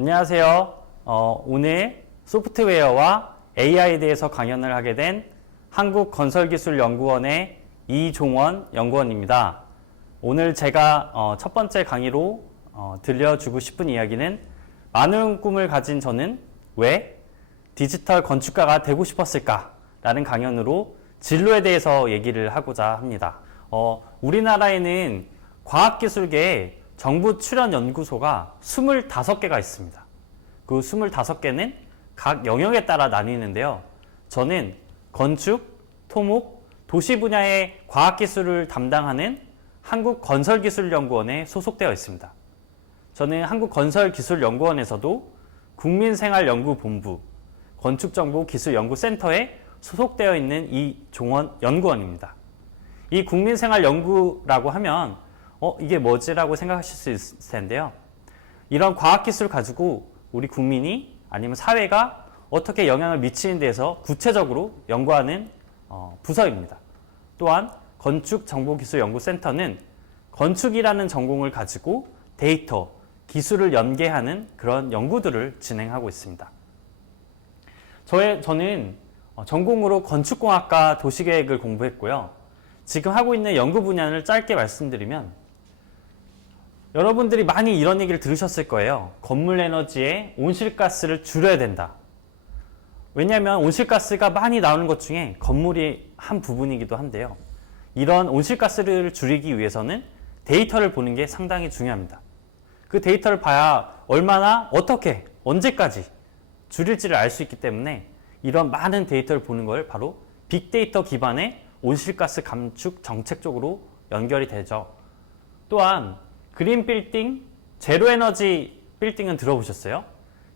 안녕하세요. 오늘 소프트웨어와 AI에 대해서 강연을 하게 된 한국건설기술연구원의 이종원 연구원입니다. 오늘 제가 첫 번째 강의로 들려주고 싶은 이야기는 많은 꿈을 가진 저는 왜 디지털 건축가가 되고 싶었을까? 라는 강연으로 진로에 대해서 얘기를 하고자 합니다. 우리나라에는 과학기술계에 정부 출연 연구소가 25개가 있습니다. 그 25개는 각 영역에 따라 나뉘는데요. 저는 건축, 토목, 도시 분야의 과학기술을 담당하는 한국건설기술연구원에 소속되어 있습니다. 저는 한국건설기술연구원에서도 국민생활연구본부, 건축정보기술연구센터에 소속되어 있는 이종원 연구원입니다. 이 국민생활연구라고 하면 이게 뭐지라고 생각하실 수 있을 텐데요. 이런 과학기술을 가지고 우리 국민이 아니면 사회가 어떻게 영향을 미치는 데에서 구체적으로 연구하는 부서입니다. 또한 건축정보기술연구센터는 건축이라는 전공을 가지고 데이터, 기술을 연계하는 그런 연구들을 진행하고 있습니다. 저는 전공으로 건축공학과 도시계획을 공부했고요. 지금 하고 있는 연구 분야를 짧게 말씀드리면 여러분들이 많이 이런 얘기를 들으셨을 거예요. 건물 에너지의 온실가스를 줄여야 된다. 왜냐하면 온실가스가 많이 나오는 것 중에 건물이 한 부분이기도 한데요. 이런 온실가스를 줄이기 위해서는 데이터를 보는 게 상당히 중요합니다. 그 데이터를 봐야 얼마나, 어떻게, 언제까지 줄일지를 알 수 있기 때문에 이런 많은 데이터를 보는 걸 바로 빅데이터 기반의 온실가스 감축 정책 쪽으로 연결이 되죠. 또한 그린 빌딩, 제로 에너지 빌딩은 들어보셨어요?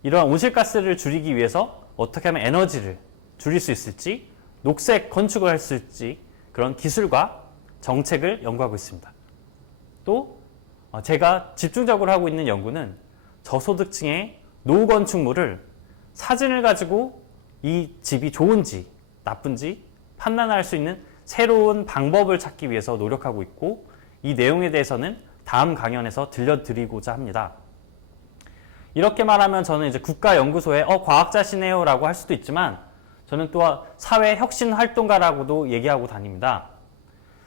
이러한 온실가스를 줄이기 위해서 어떻게 하면 에너지를 줄일 수 있을지, 녹색 건축을 할 수 있을지 그런 기술과 정책을 연구하고 있습니다. 또 제가 집중적으로 하고 있는 연구는 저소득층의 노후 건축물을 사진을 가지고 이 집이 좋은지 나쁜지 판단할 수 있는 새로운 방법을 찾기 위해서 노력하고 있고, 이 내용에 대해서는 다음 강연에서 들려드리고자 합니다. 이렇게 말하면 저는 이제 국가연구소에 과학자시네요 라고 할 수도 있지만, 저는 또한 사회혁신활동가라고도 얘기하고 다닙니다.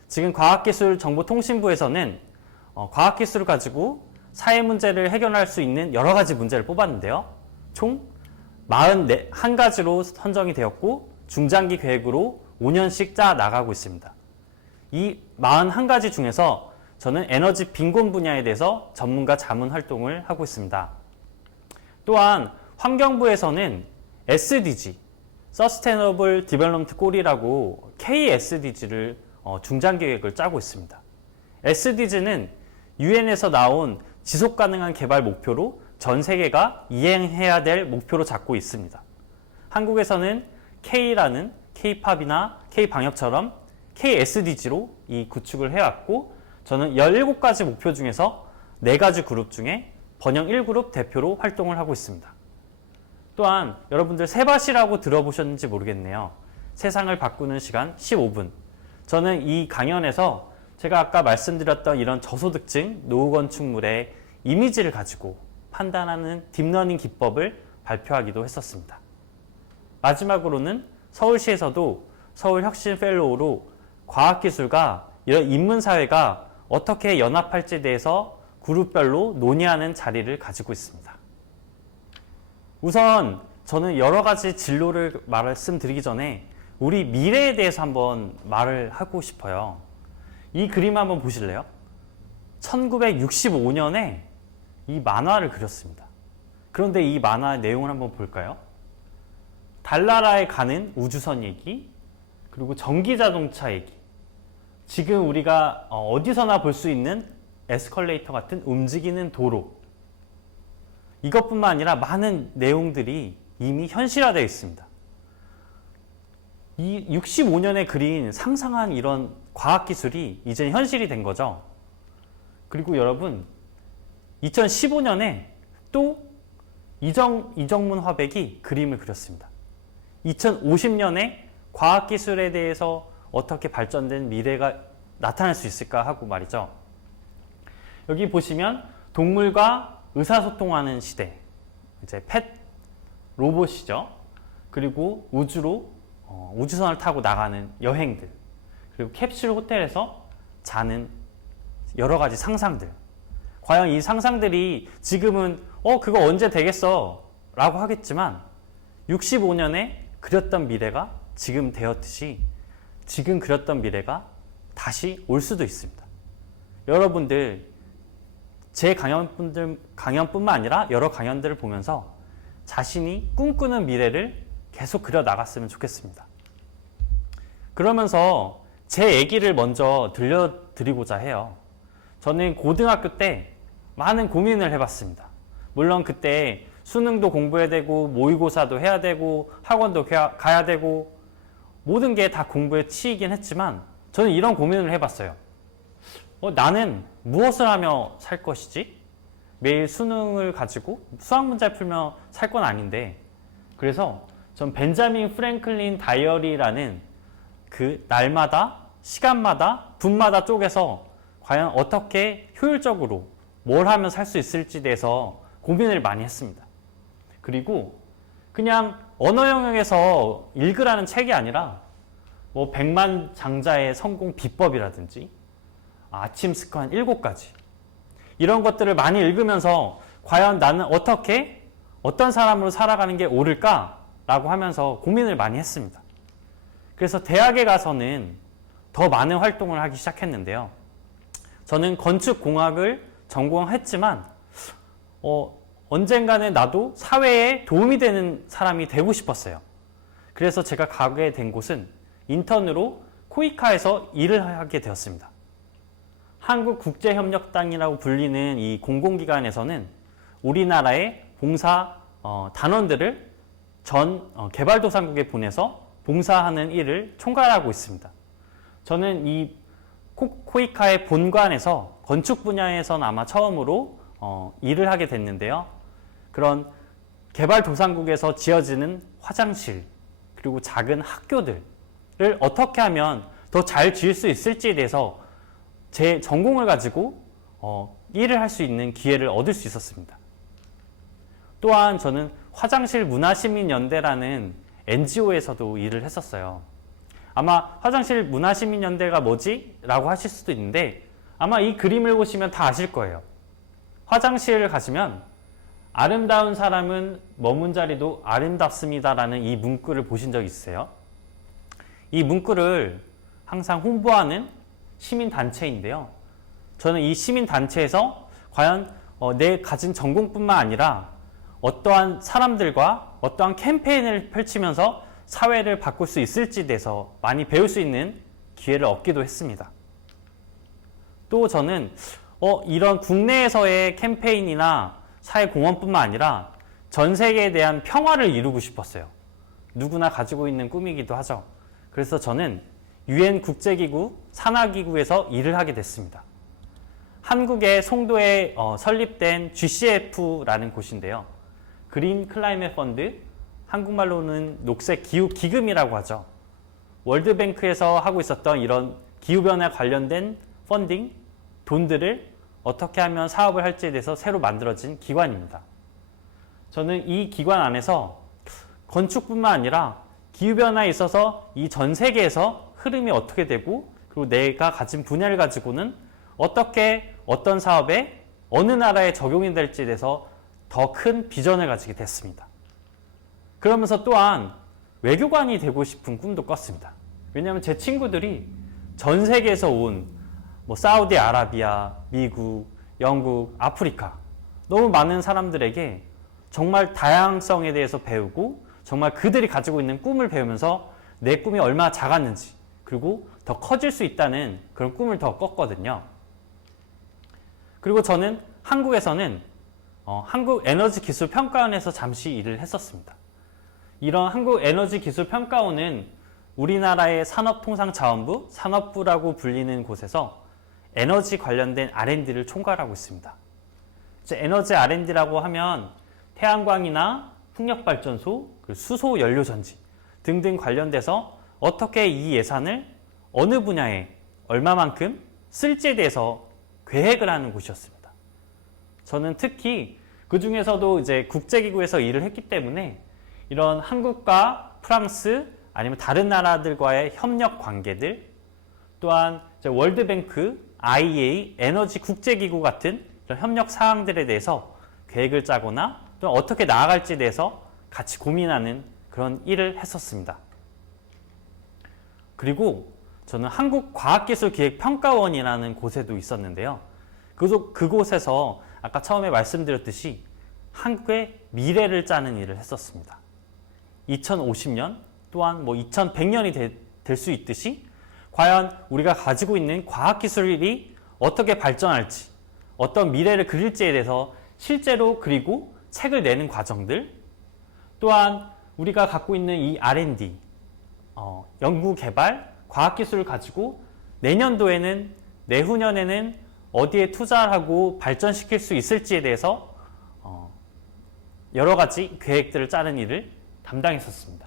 지금 과학기술정보통신부에서는 과학기술을 가지고 사회 문제를 해결할 수 있는 여러 가지 문제를 뽑았는데요. 총 41가지로 선정이 되었고 중장기 계획으로 5년씩 짜 나가고 있습니다. 이 41가지 중에서 저는 에너지 빈곤 분야에 대해서 전문가 자문 활동을 하고 있습니다. 또한 환경부에서는 SDG, Sustainable Development Goal이라고 KSDG를 중장기 계획을 짜고 있습니다. SDG는 UN에서 나온 지속가능한 개발 목표로 전 세계가 이행해야 될 목표로 잡고 있습니다. 한국에서는 K라는 K-팝이나 K-방역처럼 KSDG로 이 구축을 해왔고, 저는 17가지 목표 중에서 4가지 그룹 중에 번영 1그룹 대표로 활동을 하고 있습니다. 또한 여러분들 세밭이라고 들어보셨는지 모르겠네요. 세상을 바꾸는 시간 15분. 저는 이 강연에서 제가 아까 말씀드렸던 이런 저소득층 노후 건축물의 이미지를 가지고 판단하는 딥러닝 기법을 발표하기도 했었습니다. 마지막으로는 서울시에서도 서울혁신 펠로우로 과학기술과 이런 인문사회가 어떻게 연합할지에 대해서 그룹별로 논의하는 자리를 가지고 있습니다. 우선 저는 여러 가지 진로를 말씀드리기 전에 우리 미래에 대해서 한번 말을 하고 싶어요. 이 그림 한번 보실래요? 1965년에 이 만화를 그렸습니다. 그런데 이 만화의 내용을 한번 볼까요? 달나라에 가는 우주선 얘기, 그리고 전기자동차 얘기, 지금 우리가 어디서나 볼 수 있는 에스컬레이터 같은 움직이는 도로, 이것뿐만 아니라 많은 내용들이 이미 현실화되어 있습니다. 이 65년에 그린 상상한 이런 과학기술이 이제 현실이 된 거죠. 그리고 여러분 2015년에 또 이정문 화백이 그림을 그렸습니다. 2050년에 과학기술에 대해서 어떻게 발전된 미래가 나타날 수 있을까 하고 말이죠. 여기 보시면 동물과 의사소통하는 시대, 이제 펫 로봇이죠. 그리고 우주로 우주선을 타고 나가는 여행들, 그리고 캡슐 호텔에서 자는 여러 가지 상상들. 과연 이 상상들이 지금은 그거 언제 되겠어 라고 하겠지만 65년에 그렸던 미래가 지금 되었듯이 지금 그렸던 미래가 다시 올 수도 있습니다. 여러분들 제 강연뿐만 아니라 여러 강연들을 보면서 자신이 꿈꾸는 미래를 계속 그려 나갔으면 좋겠습니다. 그러면서 제 얘기를 먼저 들려드리고자 해요. 저는 고등학교 때 많은 고민을 해봤습니다. 물론 그때 수능도 공부해야 되고 모의고사도 해야 되고 학원도 가야 되고 모든 게 다 공부에 치이긴 했지만 저는 이런 고민을 해봤어요. 나는 무엇을 하며 살 것이지? 매일 수능을 가지고 수학 문제 풀며 살 건 아닌데, 그래서 전 벤자민 프랭클린 다이어리라는 그 날마다 시간마다 분마다 쪼개서 과연 어떻게 효율적으로 뭘 하면 살 수 있을지에 대해서 고민을 많이 했습니다. 그리고 그냥 언어 영역에서 읽으라는 책이 아니라 뭐 100만 장자의 성공 비법이라든지 아침 습관 7가지 이런 것들을 많이 읽으면서 과연 나는 어떻게 어떤 사람으로 살아가는 게 옳을까라고 하면서 고민을 많이 했습니다. 그래서 대학에 가서는 더 많은 활동을 하기 시작했는데요. 저는 건축공학을 전공했지만 언젠가는 나도 사회에 도움이 되는 사람이 되고 싶었어요. 그래서 제가 가게 된 곳은 인턴으로 코이카에서 일을 하게 되었습니다. 한국국제협력단이라고 불리는 이 공공기관에서는 우리나라의 봉사 단원들을 전 개발도상국에 보내서 봉사하는 일을 총괄하고 있습니다. 저는 이 코이카의 본관에서 건축 분야에서는 아마 처음으로 일을 하게 됐는데요. 그런 개발도상국에서 지어지는 화장실 그리고 작은 학교들을 어떻게 하면 더 잘 지을 수 있을지에 대해서 제 전공을 가지고 일을 할 수 있는 기회를 얻을 수 있었습니다. 또한 저는 화장실 문화시민연대라는 NGO에서도 일을 했었어요. 아마 화장실 문화시민연대가 뭐지? 라고 하실 수도 있는데 아마 이 그림을 보시면 다 아실 거예요. 화장실을 가시면 아름다운 사람은 머문 자리도 아름답습니다 라는 이 문구를 보신 적 있으세요? 이 문구를 항상 홍보하는 시민단체인데요. 저는 이 시민단체에서 과연 내 가진 전공뿐만 아니라 어떠한 사람들과 어떠한 캠페인을 펼치면서 사회를 바꿀 수 있을지에 대해서 많이 배울 수 있는 기회를 얻기도 했습니다. 또 저는 이런 국내에서의 캠페인이나 사회공헌뿐만 아니라 전 세계에 대한 평화를 이루고 싶었어요. 누구나 가지고 있는 꿈이기도 하죠. 그래서 저는 UN 국제기구 산하기구에서 일을 하게 됐습니다. 한국의 송도에 설립된 GCF라는 곳인데요. 그린 클라이밋 펀드, 한국말로는 녹색 기후 기금이라고 하죠. 월드뱅크에서 하고 있었던 이런 기후변화 관련된 펀딩, 돈들을 어떻게 하면 사업을 할지에 대해서 새로 만들어진 기관입니다. 저는 이 기관 안에서 건축뿐만 아니라 기후변화에 있어서 이 전 세계에서 흐름이 어떻게 되고 그리고 내가 가진 분야를 가지고는 어떻게 어떤 사업에 어느 나라에 적용이 될지에 대해서 더 큰 비전을 가지게 됐습니다. 그러면서 또한 외교관이 되고 싶은 꿈도 꿨습니다. 왜냐하면 제 친구들이 전 세계에서 온 사우디아라비아, 미국, 영국, 아프리카 너무 많은 사람들에게 정말 다양성에 대해서 배우고 정말 그들이 가지고 있는 꿈을 배우면서 내 꿈이 얼마나 작았는지 그리고 더 커질 수 있다는 그런 꿈을 더 꿨거든요. 그리고 저는 한국에서는 한국에너지기술평가원에서 잠시 일을 했었습니다. 이런 한국에너지기술평가원은 우리나라의 산업통상자원부, 산업부라고 불리는 곳에서 에너지 관련된 R&D를 총괄하고 있습니다. 이제 에너지 R&D라고 하면 태양광이나 풍력발전소, 수소 연료전지 등등 관련돼서 어떻게 이 예산을 어느 분야에 얼마만큼 쓸지에 대해서 계획을 하는 곳이었습니다. 저는 특히 그 중에서도 이제 국제기구에서 일을 했기 때문에 이런 한국과 프랑스 아니면 다른 나라들과의 협력 관계들, 또한 이제 월드뱅크, IEA, 에너지 국제기구 같은 이런 협력 사항들에 대해서 계획을 짜거나 또 어떻게 나아갈지에 대해서 같이 고민하는 그런 일을 했었습니다. 그리고 저는 한국과학기술기획평가원이라는 곳에도 있었는데요. 그곳에서 아까 처음에 말씀드렸듯이 한국의 미래를 짜는 일을 했었습니다. 2050년 또한 2100년이 될 수 있듯이 과연 우리가 가지고 있는 과학기술이 어떻게 발전할지, 어떤 미래를 그릴지에 대해서 실제로 그리고 책을 내는 과정들, 또한 우리가 갖고 있는 이 R&D, 연구개발, 과학기술을 가지고 내년도에는, 내후년에는 어디에 투자를 하고 발전시킬 수 있을지에 대해서 여러 가지 계획들을 짜는 일을 담당했었습니다.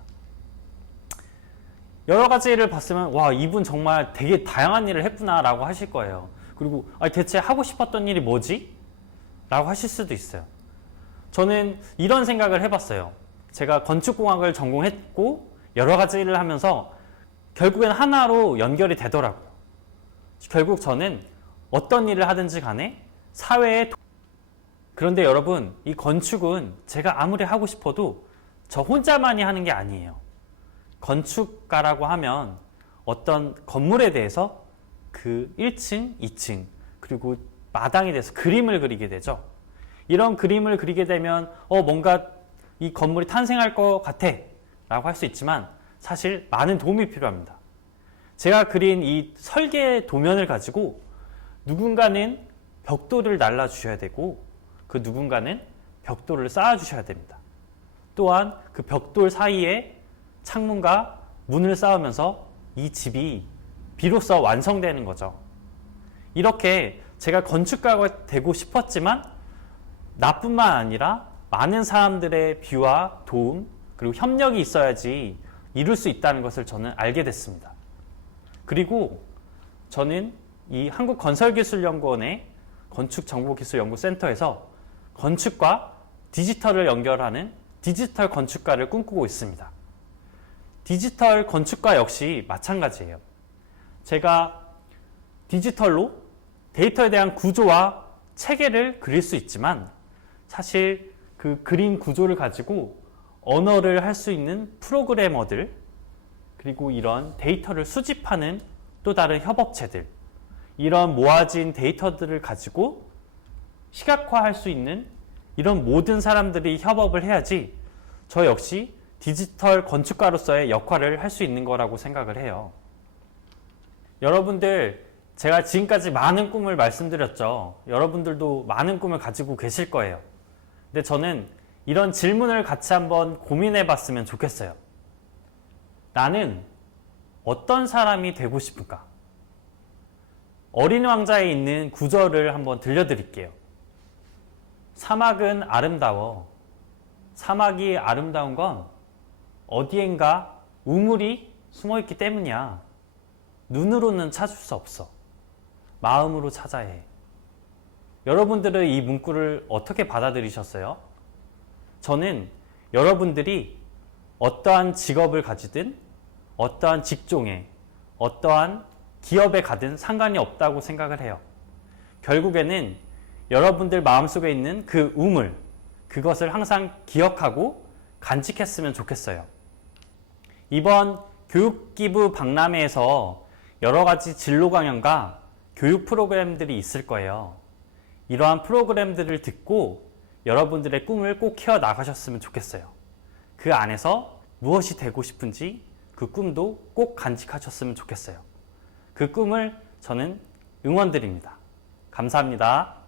여러 가지 일을 봤으면 와, 이분 정말 되게 다양한 일을 했구나 라고 하실 거예요. 그리고 대체 하고 싶었던 일이 뭐지? 라고 하실 수도 있어요. 저는 이런 생각을 해봤어요. 제가 건축공학을 전공했고 여러 가지 일을 하면서 결국엔 하나로 연결이 되더라고요. 결국 저는 어떤 일을 하든지 간에 사회에 그런데 여러분, 이 건축은 제가 아무리 하고 싶어도 저 혼자만이 하는 게 아니에요. 건축가라고 하면 어떤 건물에 대해서 그 1층, 2층, 그리고 마당에 대해서 그림을 그리게 되죠. 이런 그림을 그리게 되면 뭔가 이 건물이 탄생할 것 같아 라고 할 수 있지만 사실 많은 도움이 필요합니다. 제가 그린 이 설계 도면을 가지고 누군가는 벽돌을 날라주셔야 되고 그 누군가는 벽돌을 쌓아주셔야 됩니다. 또한 그 벽돌 사이에 창문과 문을 쌓으면서 이 집이 비로소 완성되는 거죠. 이렇게 제가 건축가가 되고 싶었지만 나뿐만 아니라 많은 사람들의 비와 도움 그리고 협력이 있어야지 이룰 수 있다는 것을 저는 알게 됐습니다. 그리고 저는 이 한국건설기술연구원의 건축정보기술연구센터에서 건축과 디지털을 연결하는 디지털 건축가를 꿈꾸고 있습니다. 디지털 건축가 역시 마찬가지예요. 제가 디지털로 데이터에 대한 구조와 체계를 그릴 수 있지만 사실 그 그림 구조를 가지고 언어를 할 수 있는 프로그래머들 그리고 이런 데이터를 수집하는 또 다른 협업체들 이런 모아진 데이터들을 가지고 시각화할 수 있는 이런 모든 사람들이 협업을 해야지 저 역시 디지털 건축가로서의 역할을 할 수 있는 거라고 생각을 해요. 여러분들 제가 지금까지 많은 꿈을 말씀드렸죠. 여러분들도 많은 꿈을 가지고 계실 거예요. 근데 저는 이런 질문을 같이 한번 고민해 봤으면 좋겠어요. 나는 어떤 사람이 되고 싶을까? 어린 왕자에 있는 구절을 한번 들려드릴게요. 사막은 아름다워. 사막이 아름다운 건 어디엔가 우물이 숨어있기 때문이야. 눈으로는 찾을 수 없어. 마음으로 찾아야 해. 여러분들은 이 문구를 어떻게 받아들이셨어요? 저는 여러분들이 어떠한 직업을 가지든 어떠한 직종에 어떠한 기업에 가든 상관이 없다고 생각을 해요. 결국에는 여러분들 마음속에 있는 그 우물, 그것을 항상 기억하고 간직했으면 좋겠어요. 이번 교육기부 박람회에서 여러 가지 진로 강연과 교육 프로그램들이 있을 거예요. 이러한 프로그램들을 듣고 여러분들의 꿈을 꼭 키워나가셨으면 좋겠어요. 그 안에서 무엇이 되고 싶은지 그 꿈도 꼭 간직하셨으면 좋겠어요. 그 꿈을 저는 응원드립니다. 감사합니다.